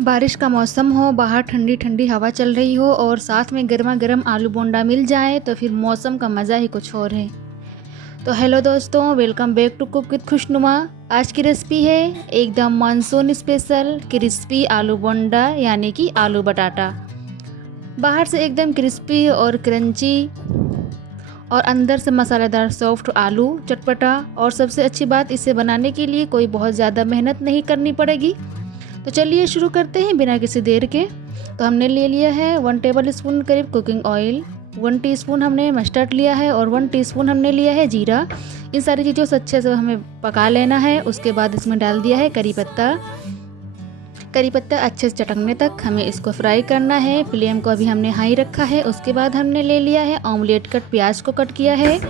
बारिश का मौसम हो, बाहर ठंडी ठंडी हवा चल रही हो और साथ में गर्मा गर्म आलू बोंडा मिल जाए तो फिर मौसम का मज़ा ही कुछ और है। तो हेलो दोस्तों, welcome back to cook with Khushnuma. आज की रेसिपी है एकदम मानसून स्पेशल क्रिस्पी आलू बोंडा यानी कि आलू बटाटा। बाहर से एकदम क्रिस्पी और क्रंची और अंदर से मसालेदार सॉफ्ट आलू चटपटा। और सबसे अच्छी बात, इसे बनाने के लिए कोई बहुत ज़्यादा मेहनत नहीं करनी पड़ेगी। तो चलिए शुरू करते हैं बिना किसी देर के। तो हमने ले लिया है 1 टेबल स्पून करीब कुकिंग ऑयल, 1 टीस्पून हमने मस्टर्ड लिया है और 1 टीस्पून हमने लिया है जीरा। इन सारी चीज़ों से अच्छे से हमें पका लेना है। उसके बाद इसमें डाल दिया है करी पत्ता। करी पत्ता अच्छे से चटकने तक हमें इसको फ्राई करना है। फ्लेम को अभी हमने हाई रखा है। उसके बाद हमने ले लिया है ऑमलेट कट प्याज को कट किया है।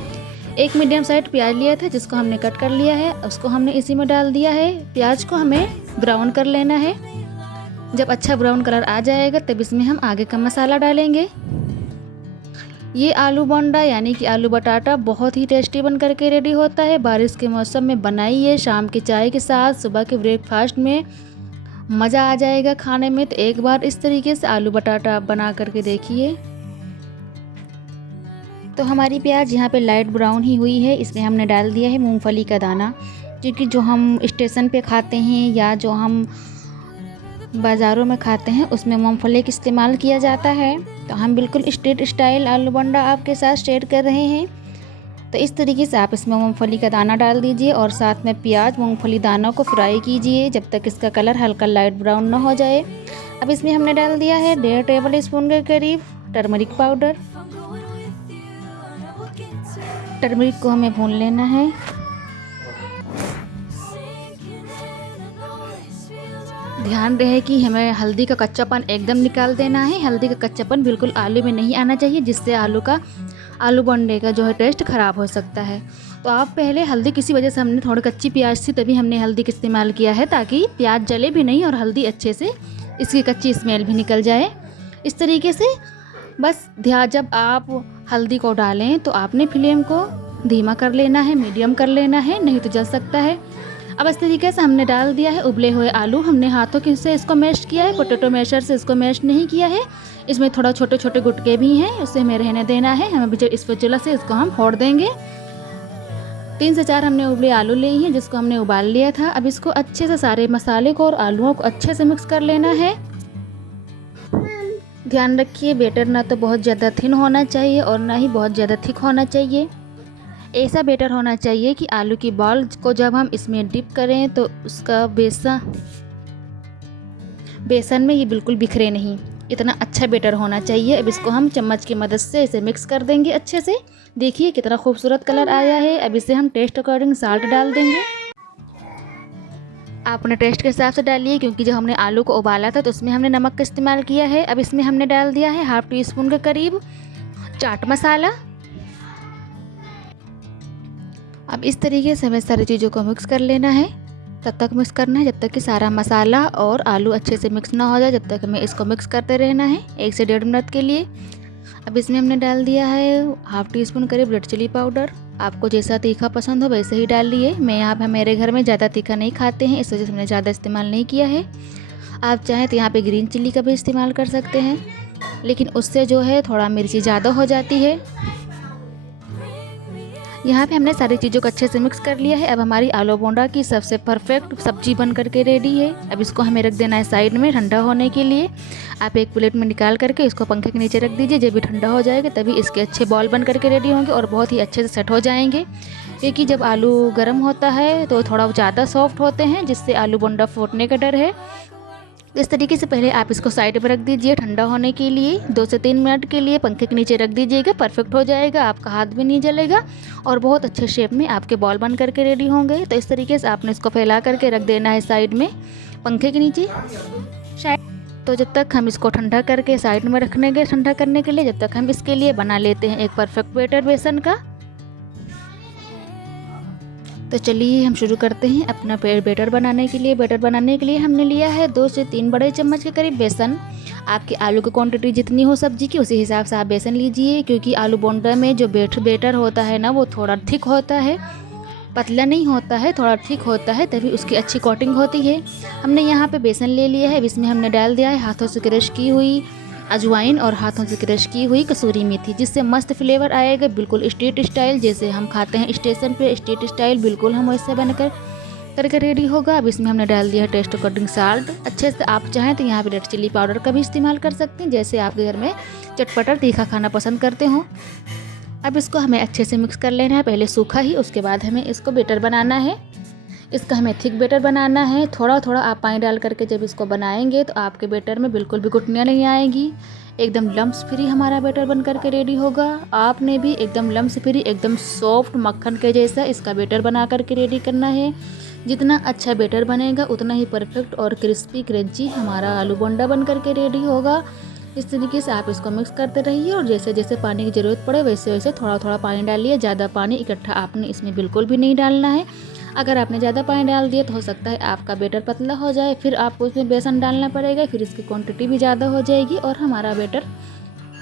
एक मीडियम साइज प्याज लिया था जिसको हमने कट कर लिया है, उसको हमने इसी में डाल दिया है। प्याज को हमें ब्राउन कर लेना है। जब अच्छा ब्राउन कलर आ जाएगा तब इसमें हम आगे का मसाला डालेंगे। ये आलू बोंडा यानी कि आलू बटाटा बहुत ही टेस्टी बन करके रेडी होता है। बारिश के मौसम में बनाइए, शाम की चाय के साथ, सुबह के ब्रेकफास्ट में मज़ा आ जाएगा खाने में। तो एक बार इस तरीके से आलू बटाटा बना करके देखिए। तो हमारी प्याज यहाँ पे लाइट ब्राउन ही हुई है। इसमें हमने डाल दिया है मूंगफली का दाना, क्योंकि जो हम स्टेशन पे खाते हैं या जो हम बाज़ारों में खाते हैं उसमें मूंगफली का इस्तेमाल किया जाता है। तो हम बिल्कुल स्ट्रीट स्टाइल आलू बोंडा आपके साथ शेयर कर रहे हैं। तो इस तरीके से आप इसमें मूंगफली का दाना डाल दीजिए और साथ में प्याज मूंगफली दाना को फ्राई कीजिए जब तक इसका कलर हल्का लाइट ब्राउन ना हो जाए। अब इसमें हमने डाल दिया है 1.5 टेबल स्पून के करीब टर्मरिक पाउडर। टर्मरिक को हमें भून लेना है। ध्यान रहे कि हमें हल्दी का कच्चापन एकदम निकाल देना है। हल्दी का कच्चापन बिल्कुल आलू में नहीं आना चाहिए, जिससे आलू बोंडे का जो है टेस्ट ख़राब हो सकता है। तो आप पहले हल्दी, किसी वजह से हमने थोड़ी कच्ची प्याज थी तभी हमने हल्दी का इस्तेमाल किया है, ताकि प्याज जले भी नहीं और हल्दी अच्छे से इसकी कच्ची स्मेल भी निकल जाए। इस तरीके से बस ध्यान, जब आप हल्दी को डालें तो आपने फ्लेम को धीमा कर लेना है, मीडियम कर लेना है, नहीं तो जल सकता है। अब इस तरीके से हमने डाल दिया है उबले हुए आलू। हमने हाथों से इसको मैश किया है, पोटैटो मैशर से इसको मैश नहीं किया है। इसमें थोड़ा छोटे छोटे गुटके भी हैं, उसे हमें रहने देना है। हमें जब इस स्पैचुला से इसको हम फोड़ देंगे। 3 से 4 हमने उबले आलू लिए हैं जिसको हमने उबाल लिया था। अब इसको अच्छे से सारे मसाले को और आलूओं को अच्छे से मिक्स कर लेना है। ध्यान रखिए, बैटर ना तो बहुत ज़्यादा थिन होना चाहिए और ना ही बहुत ज़्यादा थिक होना चाहिए। ऐसा बैटर होना चाहिए कि आलू की बॉल को जब हम इसमें डिप करें तो उसका बेसन में ये बिल्कुल बिखरे नहीं। इतना अच्छा बैटर होना चाहिए। अब इसको हम चम्मच की मदद से इसे मिक्स कर देंगे अच्छे से। देखिए कितना खूबसूरत कलर आया है। अब इसे हम टेस्ट अकॉर्डिंग साल्ट डाल देंगे। आप अपने टेस्ट के हिसाब से डालिए, क्योंकि जब हमने आलू को उबाला था तो उसमें हमने नमक का इस्तेमाल किया है। अब इसमें हमने डाल दिया है 1/2 टीस्पून के करीब चाट मसाला। अब इस तरीके से हमें सारी चीज़ों को मिक्स कर लेना है। तब तक मिक्स करना है जब तक कि सारा मसाला और आलू अच्छे से मिक्स ना हो जाए। जब तक हमें इसको मिक्स करते रहना है 1 से 1.5 मिनट के लिए। अब इसमें हमने डाल दिया है 1/2 टीस्पून करीब रेड चिली पाउडर। आपको जैसा तीखा पसंद हो वैसे ही डाल लिए। मैं यहाँ पे, मेरे घर में ज़्यादा तीखा नहीं खाते हैं, इस वजह से मैंने ज़्यादा इस्तेमाल नहीं किया है। आप चाहें तो यहाँ पे ग्रीन चिल्ली का भी इस्तेमाल कर सकते हैं, लेकिन उससे जो है थोड़ा मिर्ची ज़्यादा हो जाती है। यहाँ पे हमने सारी चीज़ों को अच्छे से मिक्स कर लिया है। अब हमारी आलू बोंडा की सबसे परफेक्ट सब्जी बन करके रेडी है। अब इसको हमें रख देना है साइड में ठंडा होने के लिए। आप एक प्लेट में निकाल करके इसको पंखे के नीचे रख दीजिए। जब भी ठंडा हो जाएगा तभी इसके अच्छे बॉल बन करके रेडी होंगे और बहुत ही अच्छे से सेट हो जाएंगे। क्योंकि जब आलू गर्म होता है तो थोड़ा ज़्यादा सॉफ्ट होते हैं, जिससे आलू बोंडा फूटने का डर है। इस तरीके से पहले आप इसको साइड पर रख दीजिए ठंडा होने के लिए। 2 से 3 मिनट के लिए पंखे के नीचे रख दीजिएगा। परफेक्ट हो जाएगा, आपका हाथ भी नहीं जलेगा और बहुत अच्छे शेप में आपके बॉल बन करके रेडी होंगे। तो इस तरीके से आपने इसको फैला करके रख देना है साइड में पंखे के नीचे। तो जब तक हम इसको ठंडा करके साइड में रखने ठंडा करने के लिए, जब तक हम इसके लिए बना लेते हैं एक परफेक्ट बैटर बेसन का। तो चलिए हम शुरू करते हैं अपना बैटर बनाने के लिए। बैटर बनाने के लिए हमने लिया है 2 से 3 बड़े चम्मच के करीब बेसन। आपकी आलू की क्वांटिटी जितनी हो सब्जी की उसी हिसाब से आप बेसन लीजिए, क्योंकि आलू बोंडा में जो बैटर होता है ना वो थोड़ा थिक होता है। पतला नहीं होता है, थोड़ा थिक होता है, तभी उसकी अच्छी कोटिंग होती है। हमने यहाँ पे बेसन ले लिया है, इसमें हमने डाल दिया है हाथों से क्रश की हुई अजवाइन और हाथों से क्रश की हुई कसूरी मेथी, जिससे मस्त फ्लेवर आएगा, बिल्कुल स्ट्रीट स्टाइल जैसे हम खाते हैं स्टेशन पे, स्ट्रीट स्टाइल बिल्कुल हम वैसे बनकर करके रेडी होगा। अब इसमें हमने डाल दिया टेस्ट अकॉर्डिंग साल्ट। अच्छे से आप चाहें तो यहाँ पे रेड चिल्ली पाउडर का भी इस्तेमाल कर सकते हैं, जैसे आपके घर में चटपटा तीखा खाना पसंद करते हो। अब इसको हमें अच्छे से मिक्स कर लेना है, पहले सूखा ही, उसके बाद हमें इसको बेटर बनाना है। इसका हमें थिक बेटर बनाना है। थोड़ा थोड़ा आप पानी डाल करके जब इसको बनाएंगे तो आपके बेटर में बिल्कुल भी गुठलियाँ नहीं आएगी, एकदम लम्स फ्री हमारा बेटर बन करके रेडी होगा। आपने भी एकदम लम्स फ्री, एकदम सॉफ्ट मक्खन के जैसा इसका बेटर बना करके रेडी करना है। जितना अच्छा बेटर बनेगा उतना ही परफेक्ट और क्रिस्पी क्रंची हमारा आलू बोंडा बन करके रेडी होगा। इस तरीके से आप इसको मिक्स करते रहिए और जैसे जैसे पानी की ज़रूरत पड़े वैसे वैसे थोड़ा थोड़ा पानी डालिए। ज़्यादा पानी इकट्ठा आपने इसमें बिल्कुल भी नहीं डालना है। अगर आपने ज़्यादा पानी डाल दिया तो हो सकता है आपका बेटर पतला हो जाए, फिर आपको उसमें बेसन डालना पड़ेगा, फिर इसकी क्वांटिटी भी ज़्यादा हो जाएगी और हमारा बेटर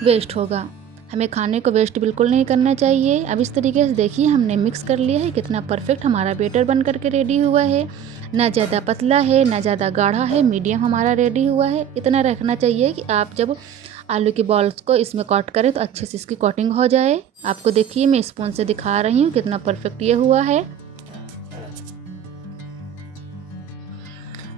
वेस्ट होगा। हमें खाने को वेस्ट बिल्कुल नहीं करना चाहिए। अब इस तरीके से देखिए हमने मिक्स कर लिया है, कितना परफेक्ट हमारा बेटर बन करके रेडी हुआ है। ना ज़्यादा पतला है ना ज़्यादा गाढ़ा है, मीडियम हमारा रेडी हुआ है। इतना रखना चाहिए कि आप जब आलू के बॉल्स को इसमें कट करें तो अच्छे से इसकी कोटिंग हो जाए। आपको देखिए मैं स्पून से दिखा रही हूँ कितना परफेक्ट ये हुआ है।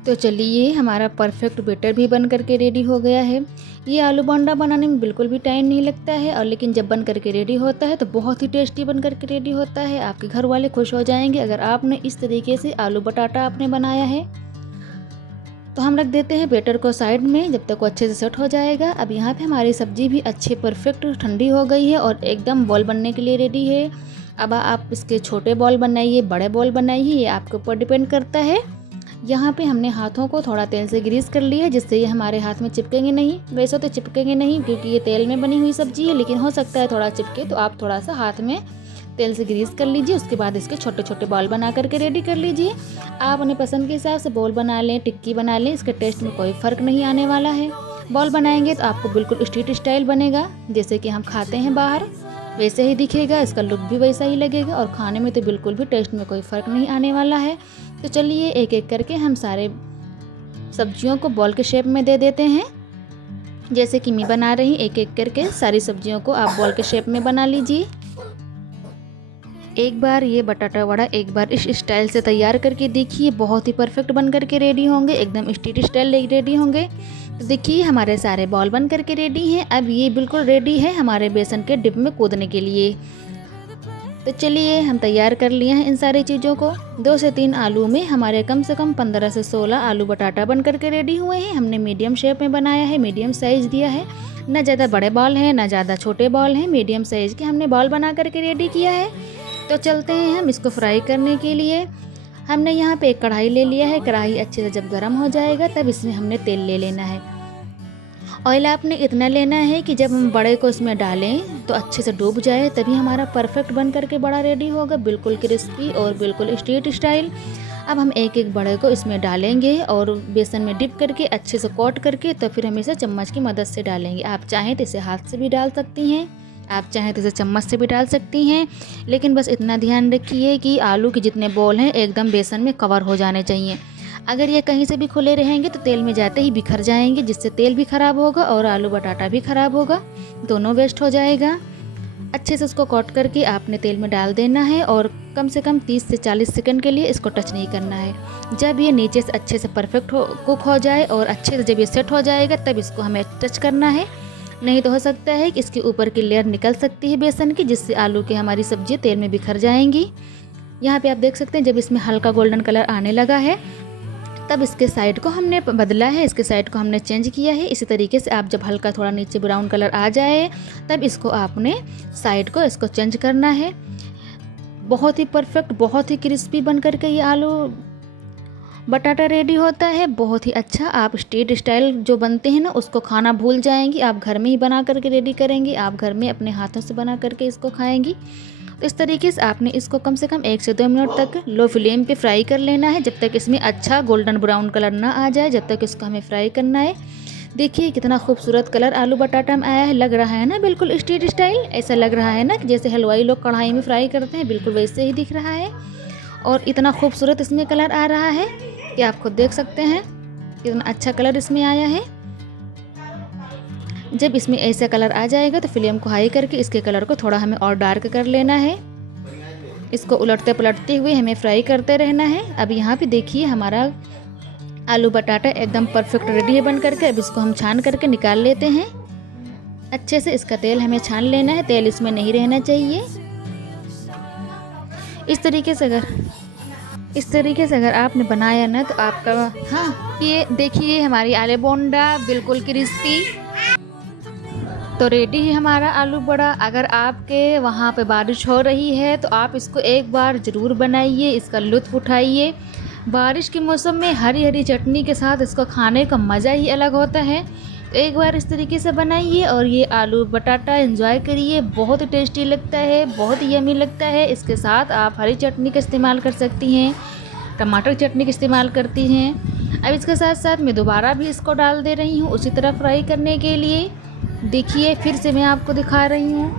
तो चलिए हमारा परफेक्ट बेटर भी बन करके रेडी हो गया है। ये आलू बोंडा बनाने में बिल्कुल भी टाइम नहीं लगता है, और लेकिन जब बन करके रेडी होता है तो बहुत ही टेस्टी बन करके रेडी होता है। आपके घर वाले खुश हो जाएंगे अगर आपने इस तरीके से आलू बटाटा आपने बनाया है। तो हम रख देते हैं बेटर को साइड में जब तक वो अच्छे से सेट हो जाएगा। अब यहाँ पे हमारी सब्जी भी अच्छे परफेक्ट ठंडी हो गई है और एकदम बॉल बनने के लिए रेडी है। अब आप इसके छोटे बॉल बनाइए, बड़े बॉल बनाइए, ये आपके ऊपर डिपेंड करता है। यहाँ पे हमने हाथों को थोड़ा तेल से ग्रीस कर लिया है, जिससे ये हमारे हाथ में चिपकेंगे नहीं। वैसे तो चिपकेंगे नहीं क्योंकि ये तेल में बनी हुई सब्जी है, लेकिन हो सकता है थोड़ा चिपके, तो आप थोड़ा सा हाथ में तेल से ग्रीस कर लीजिए। उसके बाद इसके छोटे छोटे बॉल बना करके रेडी कर लीजिए। आप अपने पसंद के हिसाब से बॉल बना लें, टिक्की बना लें, इसके टेस्ट में कोई फ़र्क नहीं आने वाला है। बॉल बनाएंगे तो आपको बिल्कुल स्ट्रीट स्टाइल बनेगा, जैसे कि हम खाते हैं बाहर वैसे ही दिखेगा, इसका लुक भी वैसा ही लगेगा और खाने में तो बिल्कुल भी टेस्ट में कोई फ़र्क नहीं आने वाला है। तो चलिए एक एक करके हम सारे सब्जियों को बॉल के शेप में दे देते हैं, जैसे कि मैं बना रही। एक एक करके सारी सब्जियों को आप बॉल के शेप में बना लीजिए। एक बार ये बटाटा वड़ा एक बार इस स्टाइल से तैयार करके देखिए, बहुत ही परफेक्ट बन करके रेडी होंगे, एकदम स्ट्रीट स्टाइल रेडी होंगे। तो देखिए हमारे सारे बॉल बन करके रेडी हैं। अब ये बिल्कुल रेडी है हमारे बेसन के डिप में कूदने के लिए। तो चलिए हम तैयार कर लिए हैं इन सारी चीज़ों को। 2 से 3 आलू में हमारे कम से कम 15 से 16 आलू बटाटा बन करके रेडी हुए हैं। हमने मीडियम शेप में बनाया है, मीडियम साइज़ दिया है, ना ज़्यादा बड़े बॉल हैं ना ज़्यादा छोटे बॉल हैं, मीडियम साइज़ के हमने बॉल बना करके रेडी किया है। तो चलते हैं हम इसको फ्राई करने के लिए। हमने यहाँ पे एक कढ़ाई ले लिया है। कढ़ाई अच्छे से जब गर्म हो जाएगा तब इसमें हमने तेल ले लेना है। ऑयल आपने इतना लेना है कि जब हम बड़े को इसमें डालें तो अच्छे से डूब जाए, तभी हमारा परफेक्ट बन करके बड़ा रेडी होगा, बिल्कुल क्रिस्पी और बिल्कुल स्ट्रीट स्टाइल। अब हम एक एक बड़े को इसमें डालेंगे और बेसन में डिप करके अच्छे से कोट करके तो फिर हम इसे चम्मच की मदद से डालेंगे। आप चाहें तो इसे हाथ से भी डाल सकती हैं, आप चाहें तो इसे चम्मच से भी डाल सकती हैं, लेकिन बस इतना ध्यान रखिए कि आलू के जितने बॉल हैं एकदम बेसन में कवर हो जाने चाहिए। अगर ये कहीं से भी खुले रहेंगे तो तेल में जाते ही बिखर जाएंगे, जिससे तेल भी ख़राब होगा और आलू बटाटा भी ख़राब होगा, दोनों वेस्ट हो जाएगा। अच्छे से उसको कोट करके आपने तेल में डाल देना है और कम से कम 30 से 40 सेकंड के लिए इसको टच नहीं करना है। जब ये नीचे से अच्छे से परफेक्ट कुक हो जाए और अच्छे से जब ये सेट हो जाएगा तब इसको हमें टच करना है, नहीं तो हो सकता है कि इसके ऊपर की लेयर निकल सकती है बेसन की, जिससे आलू की हमारी सब्जी तेल में बिखर जाएंगी। यहाँ पे आप देख सकते हैं जब इसमें हल्का गोल्डन कलर आने लगा है तब इसके साइड को हमने बदला है, इसके साइड को हमने चेंज किया है। इसी तरीके से आप जब हल्का थोड़ा नीचे ब्राउन कलर आ जाए तब इसको आपने साइड को इसको चेंज करना है। बहुत ही परफेक्ट, बहुत ही क्रिस्पी बन करके ये आलू बटाटा रेडी होता है, बहुत ही अच्छा। आप स्ट्रीट स्टाइल जो बनते हैं ना उसको खाना भूल जाएंगी, आप घर में ही बना करके रेडी करेंगी, आप घर में अपने हाथों से बना करके इसको खाएंगी। तो इस तरीके से आपने इसको कम से कम 1 से 2 मिनट तक लो फ्लेम पे फ्राई कर लेना है, जब तक इसमें अच्छा गोल्डन ब्राउन कलर ना आ जाए, जब तक इसको हमें फ्राई करना है। देखिए कितना खूबसूरत कलर आलू बटाटा में आया है, लग रहा है ना बिल्कुल स्ट्रीट स्टाइल। ऐसा लग रहा है ना कि जैसे हलवाई लोग कढ़ाई में फ्राई करते हैं, बिल्कुल वैसे ही दिख रहा है। और इतना खूबसूरत इसमें कलर आ रहा है कि आप खुद देख सकते हैं कितना अच्छा कलर इसमें आया है। जब इसमें ऐसा कलर आ जाएगा तो फ्लेम को हाई करके इसके कलर को थोड़ा हमें और डार्क कर लेना है। इसको उलटते पलटते हुए हमें फ्राई करते रहना है। अब यहाँ पे देखिए हमारा आलू बटाटा एकदम परफेक्ट रेडी है बन करके। अब इसको हम छान करके निकाल लेते हैं। अच्छे से इसका तेल हमें छान लेना है, तेल इसमें नहीं रहना चाहिए। इस तरीके से अगर आपने बनाया ना तो आपका ये देखिए हमारी आलू बोंडा बिल्कुल क्रिस्पी तो रेडी है हमारा आलू बड़ा। अगर आपके वहाँ पे बारिश हो रही है तो आप इसको एक बार ज़रूर बनाइए, इसका लुत्फ़ उठाइए। बारिश के मौसम में हरी हरी चटनी के साथ इसको खाने का मज़ा ही अलग होता है। तो एक बार इस तरीके से बनाइए और ये आलू बटाटा एंजॉय करिए। बहुत टेस्टी लगता है, बहुत यमी लगता है। इसके साथ आप हरी चटनी का इस्तेमाल कर सकती हैं, टमाटर चटनी का इस्तेमाल करती हैं। अब इसके साथ साथ मैं दोबारा भी इसको डाल दे रही हूँ उसी तरह फ्राई करने के लिए। देखिए फिर से मैं आपको दिखा रही हूँ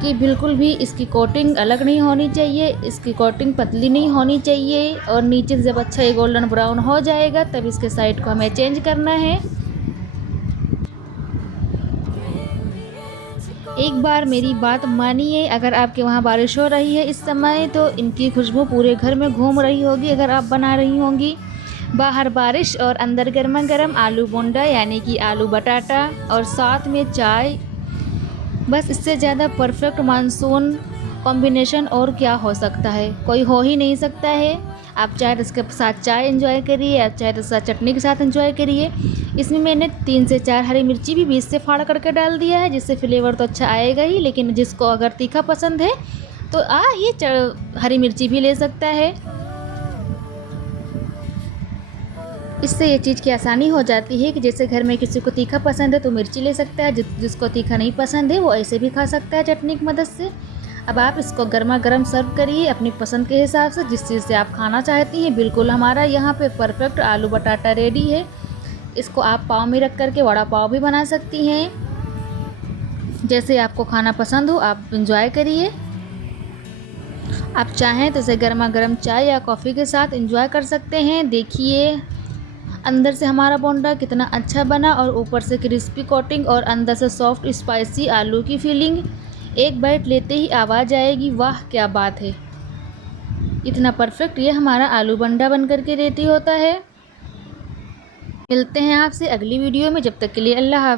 कि बिल्कुल भी इसकी कोटिंग अलग नहीं होनी चाहिए, इसकी कोटिंग पतली नहीं होनी चाहिए। और नीचे से जब अच्छा ये गोल्डन ब्राउन हो जाएगा तब इसके साइड को हमें चेंज करना है। एक बार मेरी बात मानिए, अगर आपके वहाँ बारिश हो रही है इस समय तो इनकी खुशबू पूरे घर में घूम रही होगी अगर आप बना रही होंगी। बाहर बारिश और अंदर गर्मा गर्म आलू बोंडा यानी कि आलू बटाटा और साथ में चाय, बस इससे ज़्यादा परफेक्ट मानसून कॉम्बिनेशन और क्या हो सकता है, कोई हो ही नहीं सकता है। आप चाहे तो इसके साथ चाय एंजॉय करिए, आप चाहे तो साथ चटनी के साथ एंजॉय करिए। इसमें मैंने 3 से 4 हरी मिर्ची भी बीच से फाड़ करके डाल दिया है, जिससे फ्लेवर तो अच्छा आएगा ही, लेकिन जिसको अगर तीखा पसंद है तो ये हरी मिर्ची भी ले सकता है। इससे ये चीज़ की आसानी हो जाती है कि जैसे घर में किसी को तीखा पसंद है तो मिर्ची ले सकता है, जिसको तीखा नहीं पसंद है वो ऐसे भी खा सकता है चटनी की मदद से। अब आप इसको गर्मा गर्म सर्व करिए अपनी पसंद के हिसाब से, जिस चीज़ से आप खाना चाहती हैं। बिल्कुल हमारा यहाँ पे परफेक्ट आलू बटाटा रेडी है। इसको आप पाव में रख करके वड़ा पाव भी बना सकती हैं, जैसे आपको खाना पसंद हो आप एंजॉय करिए। आप चाहें तो इसे गर्मा गर्म चाय या कॉफ़ी के साथ एंजॉय कर सकते हैं। देखिए अंदर से हमारा बोंडा कितना अच्छा बना और ऊपर से क्रिस्पी कोटिंग और अंदर से सॉफ्ट स्पाइसी आलू की फीलिंग। एक बाइट लेते ही आवाज़ आएगी वाह क्या बात है। इतना परफेक्ट ये हमारा आलू बंडा बन करके रेडी होता है। मिलते हैं आपसे अगली वीडियो में, जब तक के लिए अल्लाह हाफ़िज़।